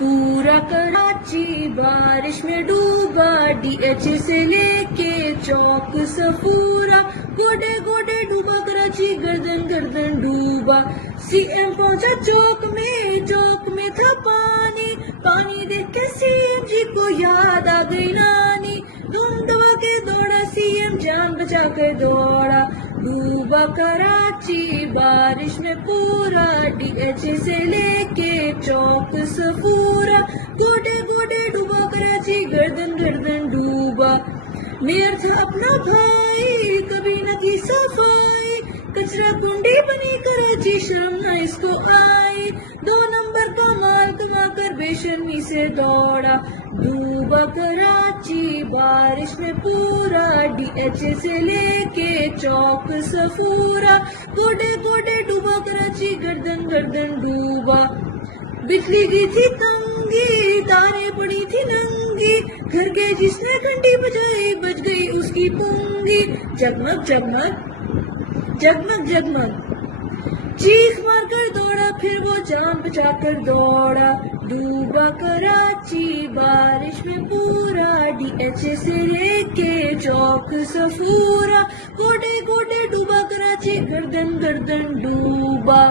पूरा कराची बारिश में डूबा, डीएच से लेके चौक सफूरा, गोडे गोडे डूबा कराची, गर्दन गर्दन डूबा। सीएम पहुंचा चौक में था पानी, पानी देख के सीएम जी को याद आ गई नानी। धूम दबा के दौड़ा सीएम, जान बचा के दौड़ा, डूबा कराची बारिश में पूरा, डीएच से लेके चौक सफूरा, गोडे गोडे डूबा कराची, गर्दन गर्दन डूबा। मेयर था अपना भाई, कभी न थी सफाई, कचरा कुंडी बनी कराची, शर्म न इसको आई। 2 नंबर का माल कमा कर बेशर्मी से दौड़ा, डूबा कराची बारिश में पूरा, डीएच से लेके चौक सफूरा, गोडे गोडे डूबा कराची, गर्दन गर्दन डूबा। बिजली की थी तंगी, तारे पड़ी थी नंगी, घर के जिसने घंटी बजाई बज गई उसकी पुंगी। जगमग जगमग जगमग जगमग, चीख मारकर दौड़ा, फिर वो जान बचाकर दौड़ा, डूबा कराची बारिश में पूरा, डीएच से लेके चौक सफूरा, गोडे गोडे डूबा कराची, गर्दन गर्दन डूबा।